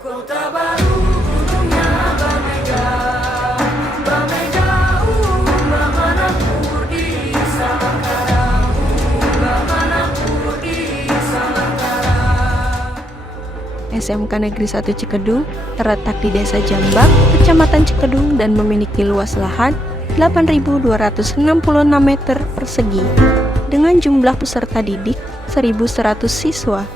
Kota baru gunungnya Bamega, Bamega, Bamanapur di Salangkara, Bamanapur di Salangkara. SMK Negeri 1 Cikedung terletak di Desa Jambak, Kecamatan Cikedung dan memiliki luas lahan 8.266 meter persegi dengan jumlah peserta didik 1.100 siswa.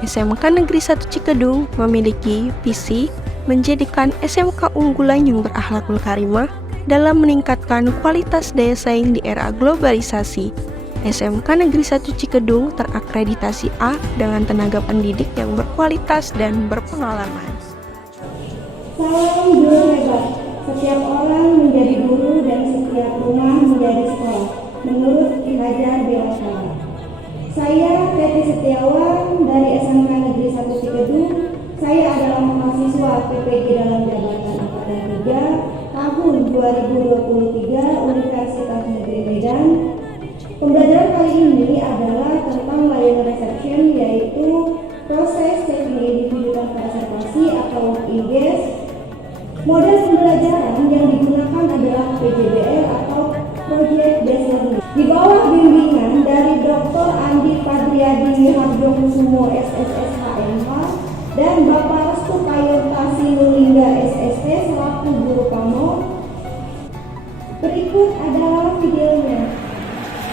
SMK Negeri 1 Cikedung memiliki visi menjadikan SMK unggulan yang berakhlakul karimah dalam meningkatkan kualitas daya saing di era globalisasi. SMK Negeri 1 Cikedung terakreditasi A dengan tenaga pendidik yang berkualitas dan berpengalaman. Salam guru hebat, setiap orang menjadi guru dan setiap rumah menjadi sekolah, menurut Ki Hajar Dewantara. Saya Teti Setiawan dari SMK Negeri 1 Cikedung. Saya adalah mahasiswa PPG dalam jabatan Angkatan 3 tahun 2023 Universitas Negeri Medan. Pembelajaran kali ini adalah tentang layanan reception, yaitu proses checking individu tanpa reservasi atau IGES. Model pembelajaran yang digunakan adalah PJBL atau Project Based Learning. Di bawah bimbingan dari Dr. Andi Padriadi Harjokusumo SSS HMH dan Bapak Restu Payurtasi Nulingga SST selaku guru PAMO. Berikut adalah videonya.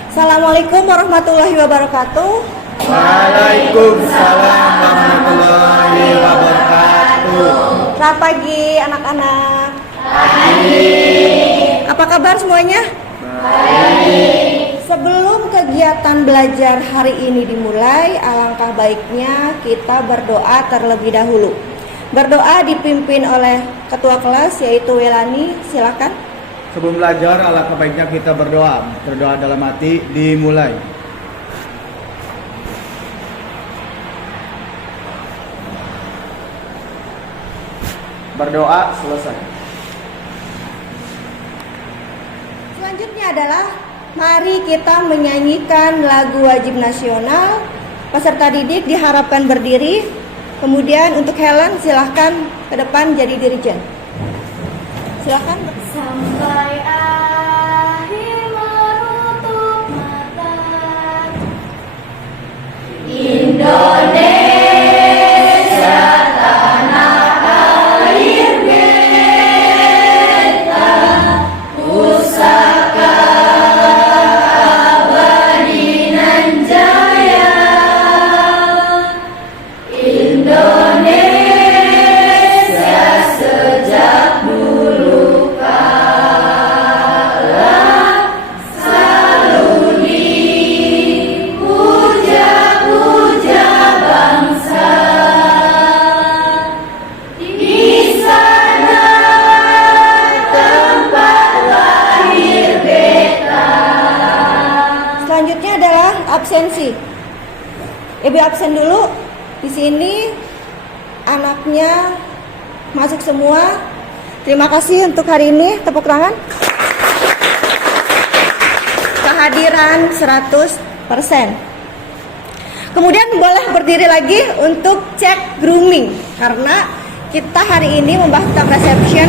Assalamualaikum warahmatullahi wabarakatuh. Waalaikumsalam warahmatullahi wabarakatuh. Selamat pagi anak-anak. Apa kabar semuanya? Sebelum kegiatan belajar hari ini dimulai, alangkah baiknya kita berdoa terlebih dahulu. Berdoa dipimpin oleh ketua kelas yaitu Welani, silakan. Sebelum belajar, alangkah baiknya kita berdoa. Berdoa dalam hati, dimulai. Berdoa selesai. Selanjutnya adalah mari kita menyanyikan lagu wajib nasional. Peserta didik diharapkan berdiri. Kemudian untuk Helen silahkan ke depan jadi dirijen. Silahkan. Sampai akhir menutup mata, Indonesia tanah air beta, pusaka abadi nan jaya, Indonesia sejak dulu kala selalu dipuja-puja bangsa. Di sana tempat lahir beta. Selanjutnya adalah absensi. Ibu absen dulu. Di sini anaknya masuk semua. Terima kasih untuk hari ini. Tepuk tangan. Kehadiran 100%. Kemudian boleh berdiri lagi untuk cek grooming. Karena kita hari ini membahas tentang reception.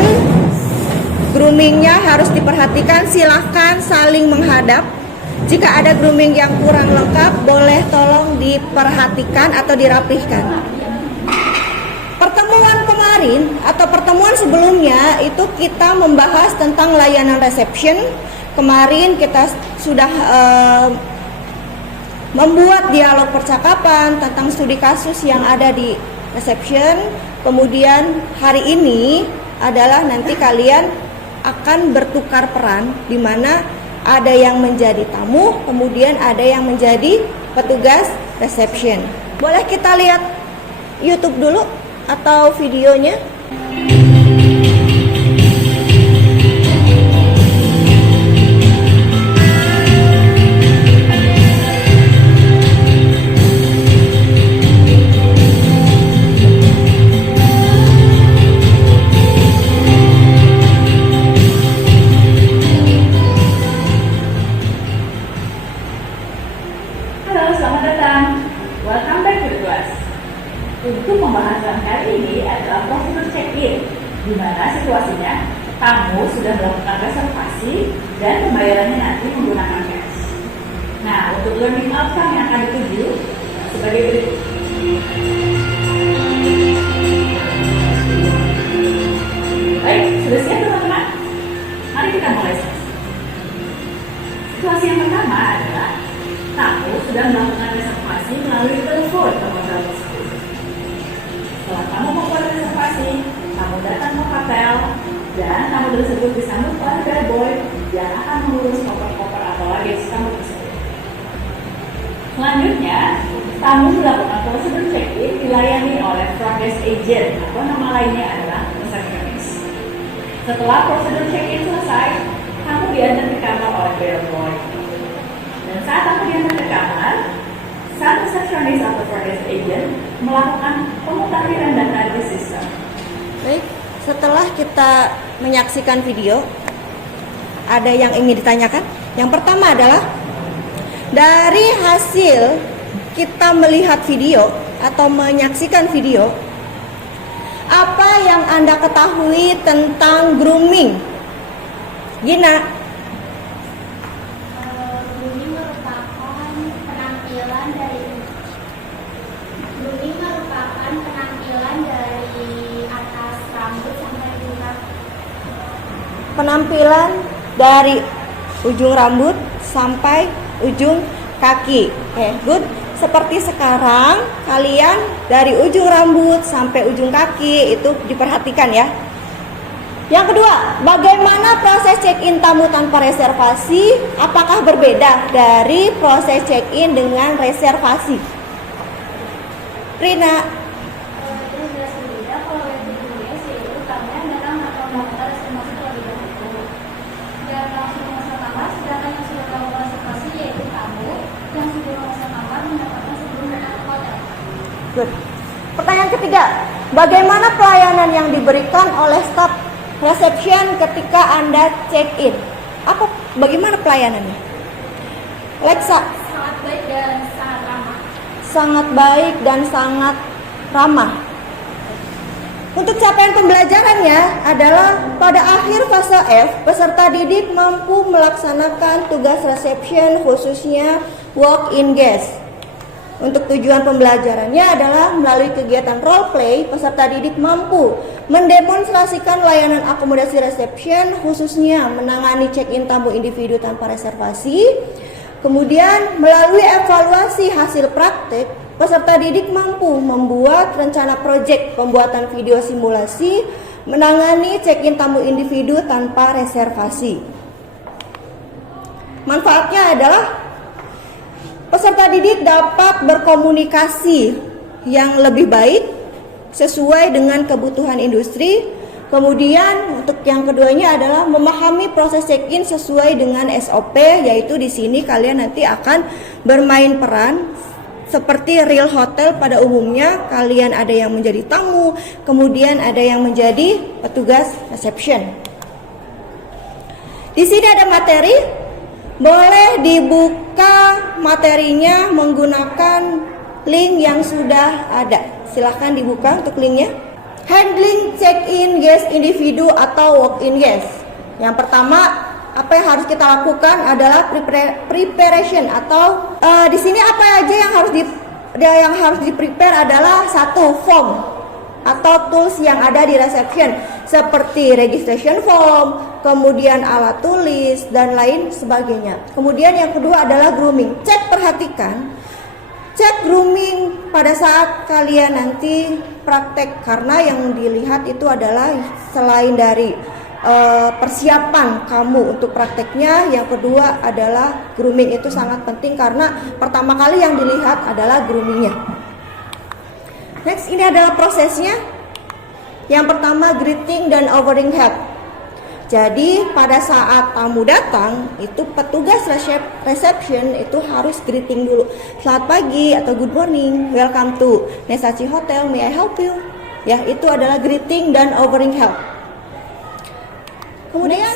Groomingnya harus diperhatikan. Silahkan saling menghadap. Jika ada grooming yang kurang lengkap, boleh tolong diperhatikan atau dirapihkan. Pertemuan kemarin atau pertemuan sebelumnya itu kita membahas tentang layanan reception. Kemarin kita sudah membuat dialog percakapan tentang studi kasus yang ada di reception. Kemudian hari ini adalah nanti kalian akan bertukar peran, di mana ada yang menjadi tamu, kemudian ada yang menjadi petugas reception. Boleh kita lihat YouTube dulu atau videonya? Halo, selamat datang. Welcome back to class. Untuk pembahasan kali ini adalah adalah prosedur check-in, di mana situasinya tamu sudah melakukan reservasi dan pembayarannya nanti menggunakan cash. Nah, untuk learning outcome yang akan dituju sebagai berikut. Baik, sudah siap teman-teman? Mari kita mulai sesi. Situasi yang pertama adalah tamu sudah melakukan reservasi melalui telepon ke hotel tersebut. Setelah tamu membuat reservasi, tamu datang ke hotel dan tamu tersebut disambut oleh bellboy yang akan mengurus koper-koper atau luggage tamu tersebut. Selanjutnya, tamu melakukan prosedur check-in dilayani oleh front desk agent atau nama lainnya adalah receptionist. Setelah prosedur check-in selesai, tamu diantar ke kamar oleh bellboy. Dan saat tamu diantar ke kamar, sang receptionist atau front desk agent melakukan pemutakhiran data di sistem. Baik, setelah kita menyaksikan video, ada yang ingin ditanyakan? Yang pertama adalah, dari hasil kita melihat video atau menyaksikan video, apa yang Anda ketahui tentang grooming? Gina? Grooming merupakan penampilan dari atas rambut sampai ujung kaki. Penampilan dari ujung rambut sampai ujung kaki. Oke, good. Seperti sekarang, kalian dari ujung rambut sampai ujung kaki itu diperhatikan ya. Yang kedua, bagaimana proses check-in tamu tanpa reservasi? Apakah berbeda dari proses check-in dengan reservasi? Rina? Itu jelas berbeda. Kalau yang berbeda yaitu tamunya datang atau melakukan reservasi terlebih dahulu dan langsung masuk kamar, sedangkan yang sudah melakukan reservasi yaitu tamu yang sebelum masuk kamar mendapatkan sebelum datang ke hotel. Good. Pertanyaan ketiga, bagaimana pelayanan yang diberikan oleh staf reception ketika Anda check-in? Bagaimana pelayanannya? Lexa? Sangat baik dan sangat ramah. Sangat baik dan sangat ramah. Untuk capaian pembelajarannya adalah pada akhir fase F, peserta didik mampu melaksanakan tugas reception khususnya walk-in guest. Untuk tujuan pembelajarannya adalah melalui kegiatan role play, peserta didik mampu mendemonstrasikan layanan akomodasi reception khususnya menangani check-in tamu individu tanpa reservasi. Kemudian melalui evaluasi hasil praktek, peserta didik mampu membuat rencana proyek pembuatan video simulasi menangani check-in tamu individu tanpa reservasi. Manfaatnya adalah peserta didik dapat berkomunikasi yang lebih baik sesuai dengan kebutuhan industri. Kemudian untuk yang keduanya adalah memahami proses check-in sesuai dengan SOP, yaitu di sini kalian nanti akan bermain peran seperti real hotel pada umumnya. Kalian ada yang menjadi tamu, kemudian ada yang menjadi petugas reception. Di sini ada materi, boleh dibuka materinya menggunakan link yang sudah ada. Silahkan dibuka untuk linknya. Handling check-in guest individu atau walk-in guest. Yang pertama, apa yang harus kita lakukan adalah preparation atau di sini apa aja yang harus di-prepare adalah satu form atau tools yang ada di reception seperti registration form, kemudian alat tulis dan lain sebagainya. Kemudian yang kedua adalah grooming. Cek grooming pada saat kalian nanti praktek, karena yang dilihat itu adalah selain dari persiapan kamu untuk prakteknya, yang kedua adalah grooming. Itu sangat penting karena pertama kali yang dilihat adalah groomingnya. Next, ini adalah prosesnya. Yang pertama, greeting dan offering help. Jadi pada saat tamu datang, itu petugas reception itu harus greeting dulu. Selamat pagi atau good morning, welcome to Nesachi Hotel, may I help you? Ya, itu adalah greeting dan offering help. Kemudian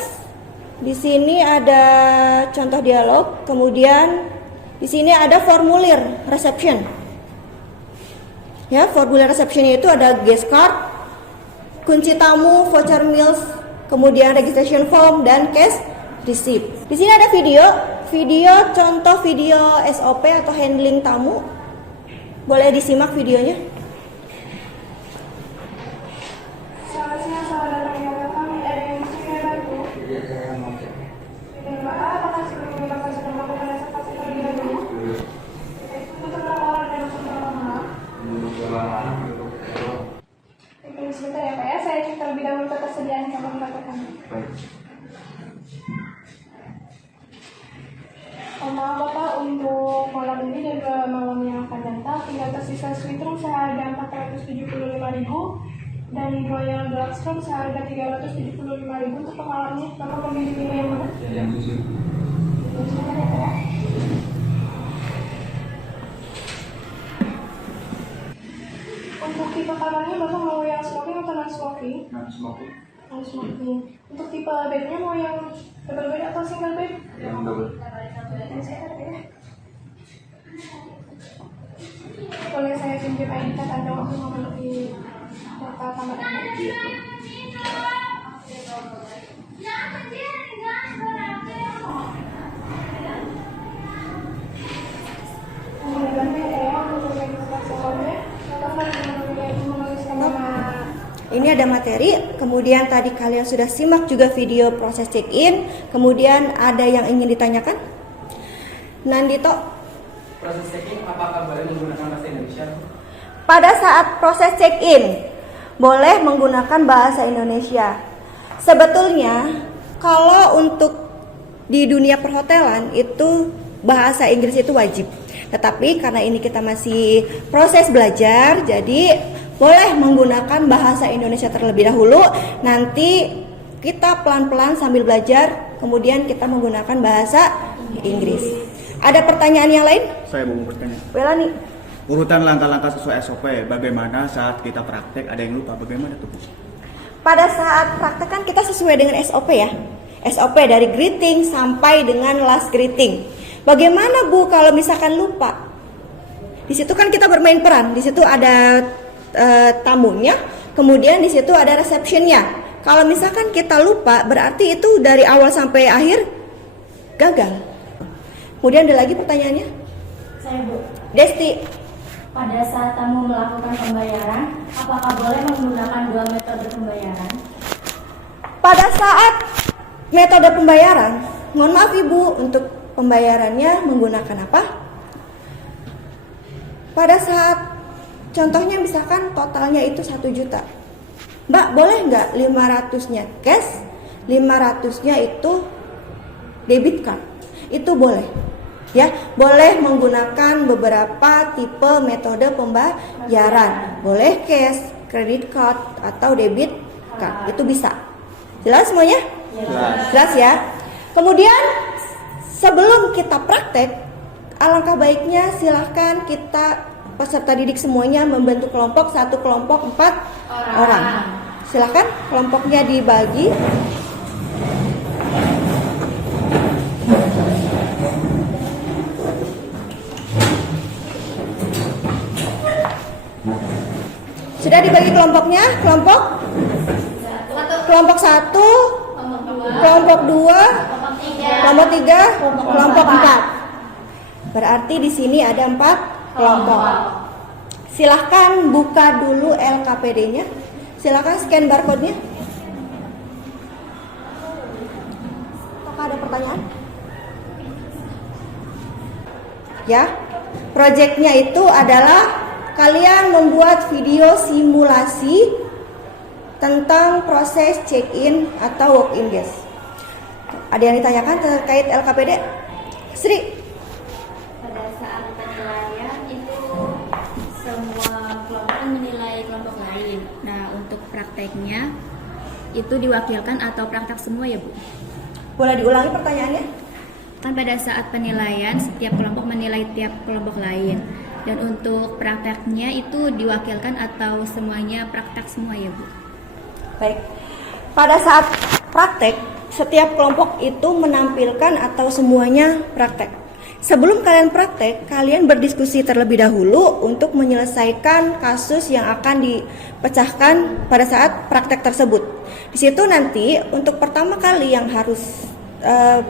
di sini ada contoh dialog, kemudian di sini ada formulir reception. Ya, formulir reception itu ada guest card, kunci tamu, voucher meals, kemudian registration form dan cash receipt. Di sini ada contoh video SOP atau handling tamu. Boleh disimak videonya. Selamat siang, saudara pendengar kami dari Muslim Baru. Dengan Bapak, apakah sebelum Bapak sudah melakukan reservasi terlebih dahulu? Untuk berapa orang dan untuk berapa malam? Tunggu sebentar ya Pak ya, saya cek terlebih dahulu ketersediaan kamar kami. Maaf Bapak, untuk malam ini dan dua malam yang akan datang tinggal tersisa suite room seharga 475.000 dan Royal Deluxe Room seharga 375.000 untuk pengalamannya. Bapak memilih pilih yang mana? Yang tujuh. Sebentar ya Pak ya. Untuk tipe kamarnya Bapak mau yang smoking atau non-smoking? Non-smoking. Non-smoking. Untuk tipe bednya mau yang double bed atau single bed? Yang double. Boleh saya pinjam ID card Anda untuk memenuhi data kamar Anda? Ini ada materi, kemudian tadi kalian sudah simak juga video proses check-in, kemudian ada yang ingin ditanyakan? Nandito, Proses check-in apakah boleh menggunakan bahasa Indonesia? pada saat proses check-in boleh menggunakan bahasa Indonesia. Sebetulnya kalau untuk di dunia perhotelan itu bahasa Inggris itu wajib. Tetapi karena ini kita masih proses belajar, jadi boleh menggunakan bahasa Indonesia terlebih dahulu. Nanti kita pelan-pelan sambil belajar, kemudian kita menggunakan bahasa Inggris. Ada pertanyaan yang lain? Saya mau bertanya. Welani. Urutan langkah-langkah sesuai SOP, bagaimana saat kita praktek? Ada yang lupa, bagaimana tuh Bu? Pada saat praktek kan kita sesuai dengan SOP ya. SOP dari greeting sampai dengan last greeting. Bagaimana Bu kalau misalkan lupa? Di situ kan kita bermain peran. Di situ ada tamunya, kemudian di situ ada receptionnya. Kalau misalkan kita lupa, berarti itu dari awal sampai akhir gagal. Kemudian ada lagi pertanyaannya? Saya Bu, Desti, pada saat tamu melakukan pembayaran, apakah boleh menggunakan dua metode pembayaran? pada saat metode pembayaran, mohon maaf Ibu, untuk pembayarannya menggunakan apa? Pada saat contohnya misalkan totalnya itu 1 juta. Mbak, boleh nggak 500-nya cash, 500-nya itu debit card? Itu boleh. Ya, boleh menggunakan beberapa tipe metode pembayaran. Boleh cash, credit card, atau debit card. Itu bisa. Jelas semuanya? Jelas ya. Kemudian sebelum kita praktek, alangkah baiknya silahkan kita peserta didik semuanya membentuk kelompok, satu kelompok 4 orang. Silahkan kelompoknya dibagi. Sudah dibagi kelompoknya, kelompok 1, kelompok 2, kelompok 3, kelompok 4. Berarti di sini ada 4 kelompok. Silahkan buka dulu LKPD-nya. Silahkan scan barcode-nya. Apakah ada pertanyaan? Ya, proyeknya itu adalah kalian membuat video simulasi tentang proses check-in atau walk-in guest. Ada yang ditanyakan terkait LKPD? Sri? Pada saat penilaian itu semua kelompok menilai kelompok lain. Nah, untuk prakteknya itu diwakilkan atau praktek semua ya Bu? Boleh diulangi pertanyaannya? Kan pada saat penilaian setiap kelompok menilai tiap kelompok lain. Dan untuk prakteknya itu diwakilkan atau semuanya praktek semua ya Bu? Baik. Pada saat praktek, setiap kelompok itu menampilkan atau semuanya praktek. Sebelum kalian praktek, kalian berdiskusi terlebih dahulu untuk menyelesaikan kasus yang akan dipecahkan pada saat praktek tersebut. Di situ nanti untuk pertama kali yang harus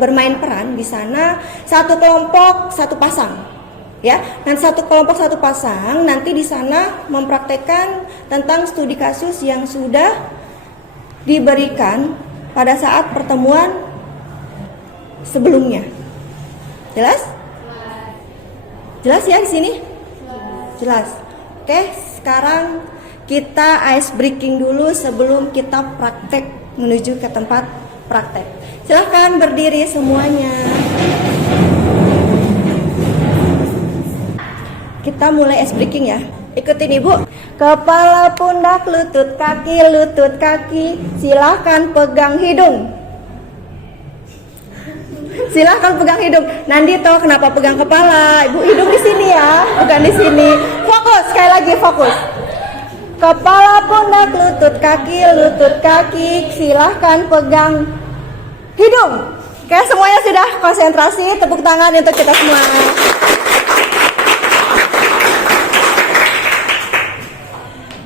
bermain peran di sana satu kelompok satu pasang, ya. Nanti satu kelompok satu pasang nanti di sana mempraktekkan tentang studi kasus yang sudah diberikan pada saat pertemuan sebelumnya. Jelas? Jelas ya di sini? Jelas. Oke, sekarang kita ice breaking dulu sebelum kita praktek menuju ke tempat praktek. Silahkan berdiri semuanya. Kita mulai ice breaking ya. Ikutin Ibu. Kepala, pundak, lutut, kaki. Silahkan pegang hidung. Silahkan pegang hidung. Nandito, kenapa pegang kepala? Ibu, hidung di sini ya, bukan di sini. Fokus, sekali lagi fokus. Kepala, pundak, lutut, kaki. Silahkan pegang hidung. Oke, semuanya sudah konsentrasi. Tepuk tangan untuk kita semua.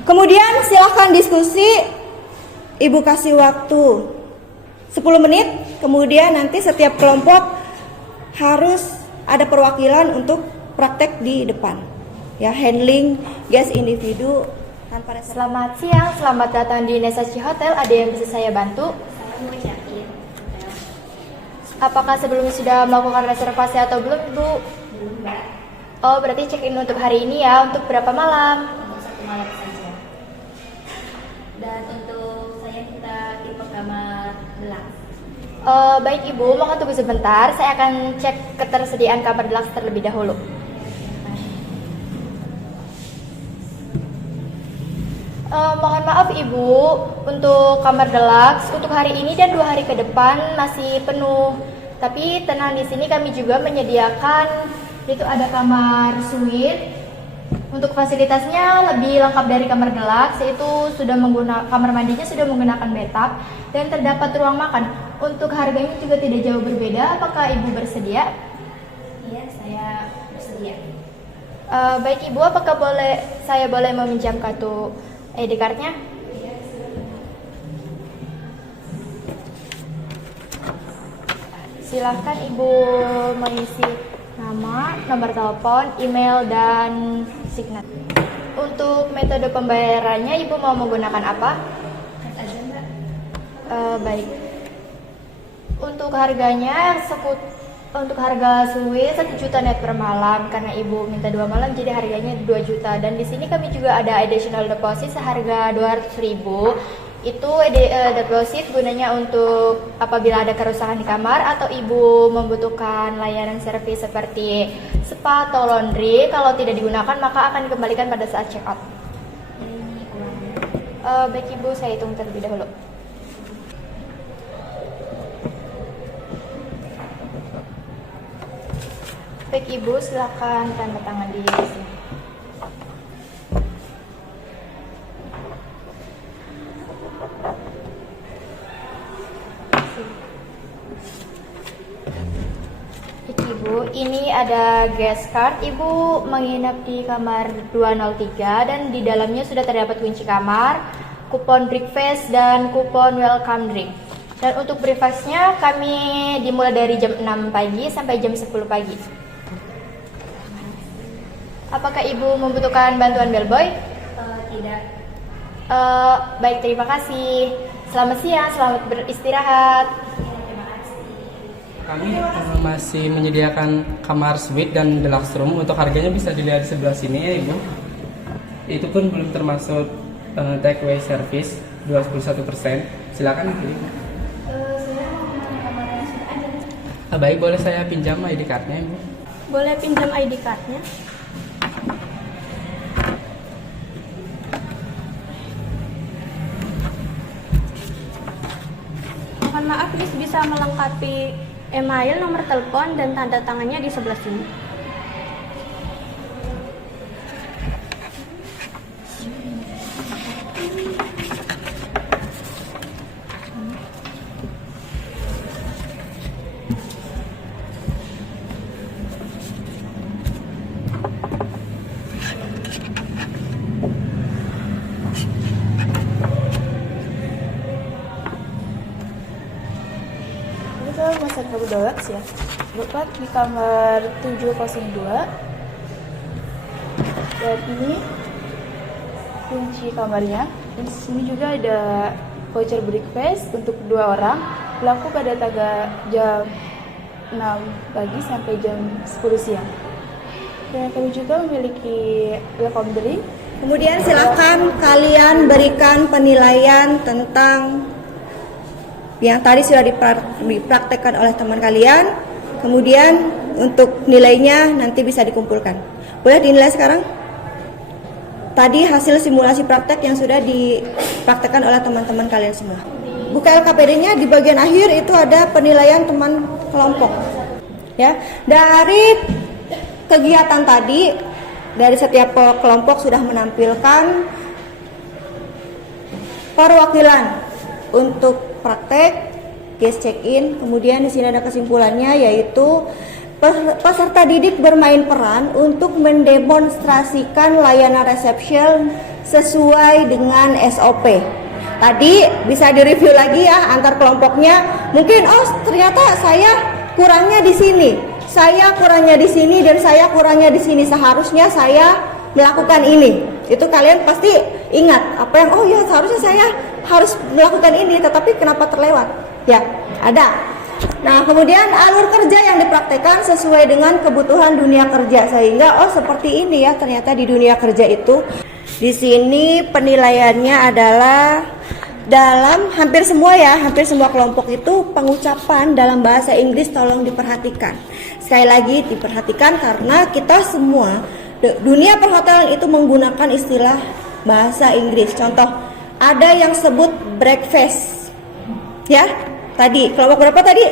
Kemudian silahkan diskusi. Ibu kasih waktu 10 menit. Kemudian nanti setiap kelompok harus ada perwakilan untuk praktek di depan. Ya, handling guest individu tanpa reservasi. Selamat siang, selamat datang di Nesachi Hotel. Ada yang bisa saya bantu? Apakah sebelumnya sudah melakukan reservasi atau belum, Ibu? Belum, Mbak. Oh, berarti check-in untuk hari ini ya. Untuk berapa malam? Untuk 1 malam saja. Dan untuk saya kita tipe kamar deluxe. Baik Ibu, mohon tunggu sebentar. Saya akan cek ketersediaan kamar deluxe terlebih dahulu. Mohon maaf Ibu, untuk kamar deluxe untuk hari ini dan 2 hari ke depan masih penuh. Tapi tenang, di sini kami juga menyediakan itu ada kamar suite. Untuk fasilitasnya lebih lengkap dari kamar deluxe, yaitu sudah menggunakan kamar mandinya sudah menggunakan bathtub dan terdapat ruang makan. Untuk harganya juga tidak jauh berbeda. Apakah Ibu bersedia? Iya, saya bersedia. Baik Ibu, apakah saya boleh meminjam kartu ID card-nya? Silahkan Ibu mengisi nama, nomor telepon, email, dan signet. Untuk metode pembayarannya Ibu mau menggunakan apa? Kas aja, Mbak. Baik. Untuk harganya untuk harga suite 1 juta net per malam, karena Ibu minta 2 malam jadi harganya 2 juta. Dan di sini kami juga ada additional deposit seharga 200.000. Itu deposit gunanya untuk apabila ada kerusakan di kamar atau Ibu membutuhkan layanan servis seperti spa atau laundry. Kalau tidak digunakan maka akan dikembalikan pada saat check out. Ini uangnya. Baik Ibu, saya hitung terlebih dahulu. Baik Ibu, silakan tanda tangan di sini. Baik Ibu, ini ada guest card. Ibu menginap di kamar 203 dan di dalamnya sudah terdapat kunci kamar, kupon breakfast dan kupon welcome drink. Dan untuk breakfastnya kami dimulai dari jam 6 pagi sampai jam 10 pagi. Apakah Ibu membutuhkan bantuan bellboy? Tidak. Baik, terima kasih. Selamat siang, selamat beristirahat. Terima kasih. Kami masih menyediakan kamar suite dan deluxe room. Untuk harganya bisa dilihat di sebelah sini ya Ibu. Itu pun belum termasuk take away service 21%. Silakan dipilih. Saya mau menemani kamar yang sudah ada. Baik, boleh saya pinjam ID card-nya Ibu? Boleh pinjam ID card-nya? Mohon maaf, Miss, bisa melengkapi email, nomor telepon, dan tanda tangannya di sebelah sini. memesan kabel Dolax ya. Dapat di kamar 702. Dan ini kunci kamarnya. Dan di sini juga ada voucher breakfast untuk 2 orang. Berlaku pada tanggal jam 6 pagi sampai jam 10 siang. Dan kami juga memiliki welcome drink. Kemudian silakan kalian berikan penilaian tentang yang tadi sudah dipraktekkan oleh teman kalian. Kemudian untuk nilainya nanti bisa dikumpulkan. Boleh dinilai sekarang? Tadi hasil simulasi praktek yang sudah dipraktekkan oleh teman-teman kalian semua. Buka LKPD-nya, di bagian akhir itu ada penilaian teman kelompok. Ya, dari kegiatan tadi, dari setiap kelompok sudah menampilkan perwakilan untuk praktek, guest check-in. Kemudian di sini ada kesimpulannya, yaitu peserta didik bermain peran untuk mendemonstrasikan layanan reception sesuai dengan SOP. Tadi bisa direview lagi ya antar kelompoknya. Mungkin ternyata saya kurangnya di sini, saya kurangnya di sini, dan saya kurangnya di sini. Seharusnya saya melakukan ini. Itu kalian pasti ingat apa yang seharusnya saya harus melakukan ini, tetapi kenapa terlewat? Ya, ada. Nah, kemudian alur kerja yang dipraktekkan sesuai dengan kebutuhan dunia kerja, sehingga seperti ini ya ternyata di dunia kerja itu. Di sini penilaiannya adalah dalam hampir semua kelompok itu pengucapan dalam bahasa Inggris tolong diperhatikan. Sekali lagi diperhatikan karena kita semua dunia perhotelan itu menggunakan istilah bahasa Inggris. Contoh, ada yang sebut breakfast. Ya, tadi kelompok berapa tadi?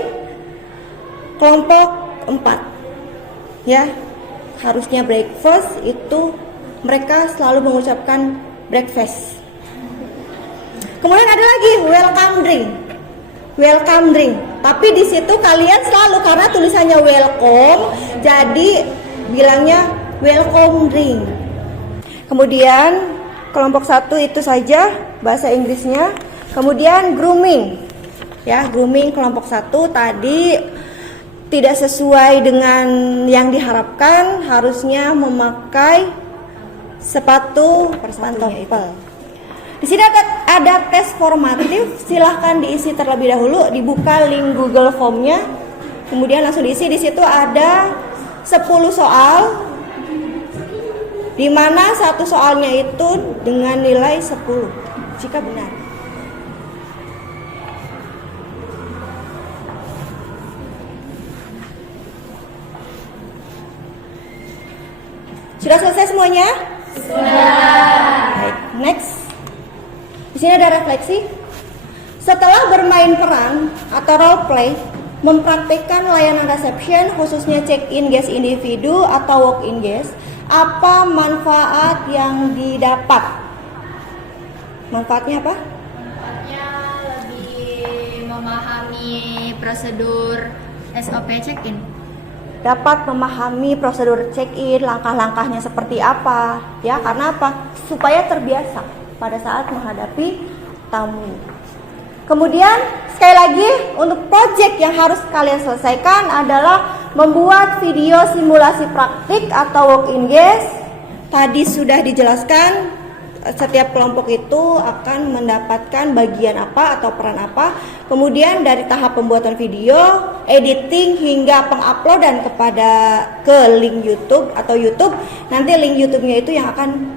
Kelompok 4. Ya, harusnya breakfast itu mereka selalu mengucapkan breakfast. Kemudian ada lagi welcome drink. Tapi di situ kalian selalu, karena tulisannya welcome, jadi bilangnya welcome drink. Kemudian kelompok 1 itu saja bahasa Inggrisnya. Kemudian grooming. Ya, grooming kelompok 1 tadi tidak sesuai dengan yang diharapkan, harusnya memakai sepatu pantofel. Di sini ada tes formatif, silahkan diisi terlebih dahulu, dibuka link Google Form-nya, kemudian langsung diisi. Di situ ada 10 soal, di mana satu soalnya itu dengan nilai 10 jika benar. Sudah selesai semuanya? Sudah. Baik, next. Di sini ada refleksi. Setelah bermain peran atau role play, mempraktikkan layanan reception khususnya check-in guest individu atau walk-in guest, apa manfaat yang didapat? Manfaatnya apa? Manfaatnya lebih memahami prosedur SOP check-in. Dapat memahami prosedur check-in, langkah-langkahnya seperti apa, ya, karena apa? Supaya terbiasa pada saat menghadapi tamu. Kemudian sekali lagi untuk project yang harus kalian selesaikan adalah membuat video simulasi praktik atau walk-in guest. Tadi sudah dijelaskan setiap kelompok itu akan mendapatkan bagian apa atau peran apa. Kemudian dari tahap pembuatan video, editing hingga penguploadan ke link YouTube atau YouTube. Nanti link YouTube-nya itu yang akan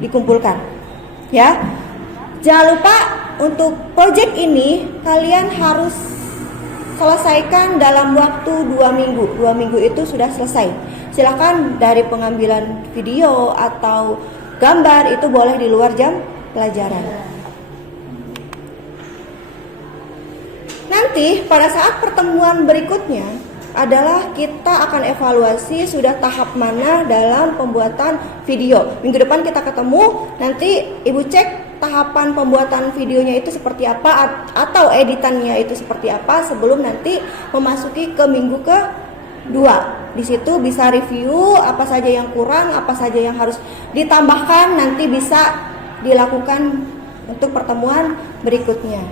dikumpulkan. Ya. Jangan lupa untuk project ini kalian harus selesaikan dalam waktu 2 minggu. 2 minggu itu sudah selesai. Silakan dari pengambilan video atau gambar itu boleh di luar jam pelajaran. Nanti pada saat pertemuan berikutnya adalah kita akan evaluasi sudah tahap mana dalam pembuatan video. Minggu depan kita ketemu, nanti Ibu cek tahapan pembuatan videonya itu seperti apa atau editannya itu seperti apa sebelum nanti memasuki ke minggu ke-2. Di situ bisa review apa saja yang kurang, apa saja yang harus ditambahkan, nanti bisa dilakukan untuk pertemuan berikutnya.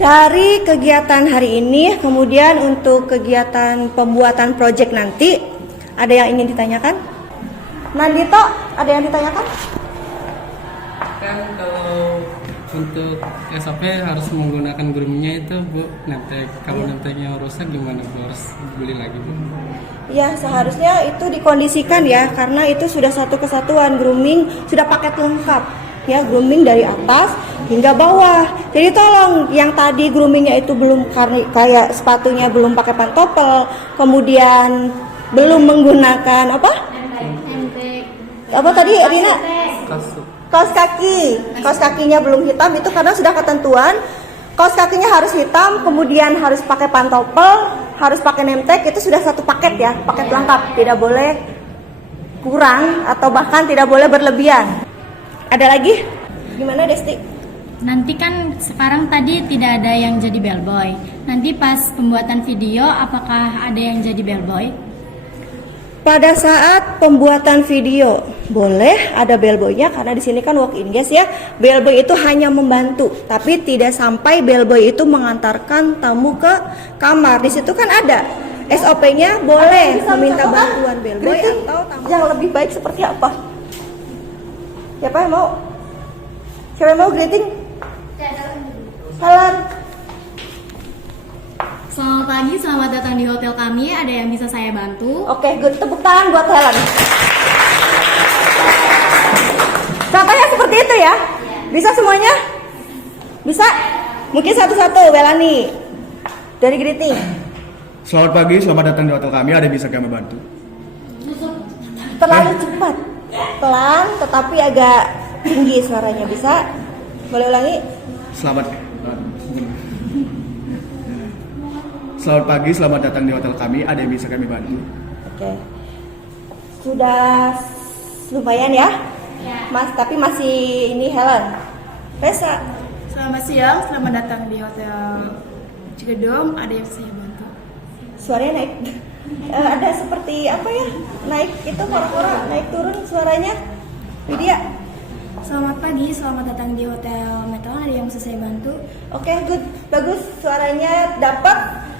Dari kegiatan hari ini, kemudian untuk kegiatan pembuatan proyek nanti, ada yang ingin ditanyakan? Nandito, ada yang ditanyakan? Kan kalau untuk SOP harus menggunakan groomingnya itu Bu, nemtek. Kalau nemteknya rusak gimana Bu? Harus beli lagi Bu? Ya, seharusnya itu dikondisikan ya, karena itu sudah satu kesatuan grooming, sudah paket lengkap. Ya, grooming dari atas hingga bawah. Jadi tolong yang tadi groomingnya itu belum kayak sepatunya belum pakai pantopel, kemudian belum menggunakan apa? Apa tadi Rina? Kaos kaki. Kaos kakinya belum hitam itu karena sudah ketentuan. Kaos kakinya harus hitam, kemudian harus pakai pantopel, harus pakai nemtek, itu sudah satu paket ya, paket lengkap, tidak boleh kurang atau bahkan tidak boleh berlebihan. Ada lagi? Gimana Desti? Nanti kan sekarang tadi tidak ada yang jadi bellboy. Nanti pas pembuatan video apakah ada yang jadi bellboy? Pada saat pembuatan video boleh ada bellboynya karena di sini kan walk in guys ya. Bellboy itu hanya membantu, tapi tidak sampai bellboy itu mengantarkan tamu ke kamar. Di situ kan ada SOP-nya, boleh meminta bantuan bellboy atau tamu yang lebih baik seperti apa? Siapa yang mau? Siapa yang mau greeting? Helen. Selamat pagi, selamat datang di hotel kami. Ada yang bisa saya bantu? Oke, good. Tepuk tangan buat Helen. Contohnya seperti itu ya? Bisa semuanya? Bisa? Mungkin satu-satu, Welani. Dari greeting. Selamat pagi, selamat datang di hotel kami. Ada yang bisa kami bantu? Terlalu cepat. Pelan, tetapi agak tinggi suaranya. Bisa? Boleh ulangi? Selamat pagi, selamat datang di hotel kami. Ada yang bisa kami bantu? Oke. Sudah lumayan ya? Mas, tapi masih ini Helen. Resa. Selamat siang, selamat datang di Hotel Cikidung. Ada yang saya bantu? Suaranya naik. Ada seperti apa ya? Naik itu kora-kora, naik turun suaranya. Widya. Selamat pagi, selamat datang di Hotel Metal. Ada yang bisa saya bantu? Oke, good. Bagus, suaranya dapat,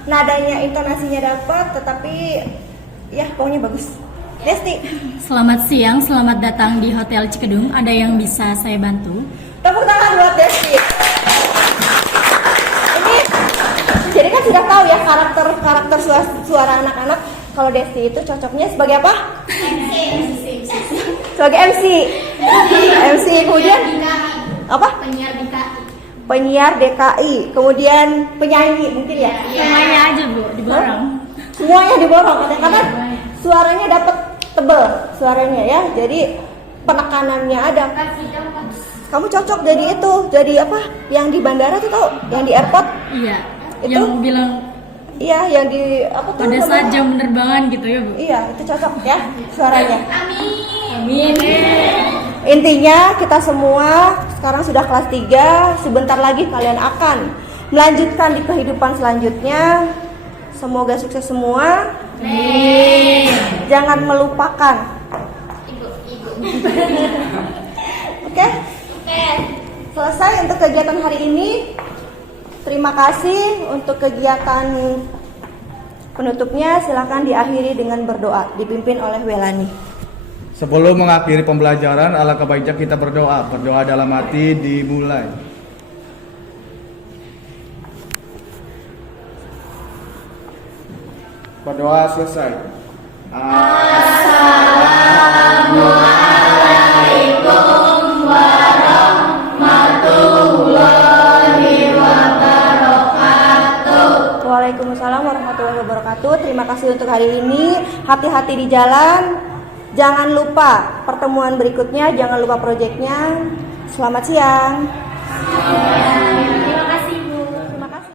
nadanya, intonasinya dapat, tetapi ya pokoknya bagus. Desti. Selamat siang, selamat datang di Hotel Cikedung. Ada yang bisa saya bantu? Tepuk tangan buat Desti. Ini jadi kan sudah tahu ya karakter suara anak-anak. Kalau Desti itu cocoknya sebagai apa? MC. Sebagai MC. MC kemudian apa? Penyiar DKI. Kemudian penyanyi mungkin ya? Semuanya aja Bu, diborong. Semuanya diborong karena suaranya dapat tebel suaranya ya. Jadi penekanannya ada. Kamu cocok jadi itu, jadi apa? Yang di bandara tuh tau? Yang di airport? Iya. Itu? Yang bilang iya, yang di apa tuh? pada saat jam penerbangan gitu ya Bu? Iya, itu cocok ya suaranya. Amin. Intinya kita semua sekarang sudah kelas 3, sebentar lagi kalian akan melanjutkan di kehidupan selanjutnya. Semoga sukses semua. Amin. Jangan melupakan. Oke? Selesai untuk kegiatan hari ini. Terima kasih untuk kegiatan penutupnya. Silakan diakhiri dengan berdoa, dipimpin oleh Welani. Sebelum mengakhiri pembelajaran, alangkah baiknya kita berdoa. Berdoa dalam hati dimulai. Berdoa selesai. Assalamualaikum warahmatullahi wabarakatuh. Waalaikumsalam warahmatullahi wabarakatuh. Terima kasih untuk hari ini. Hati-hati di jalan. Jangan lupa pertemuan berikutnya. Jangan lupa proyeknya. Selamat siang.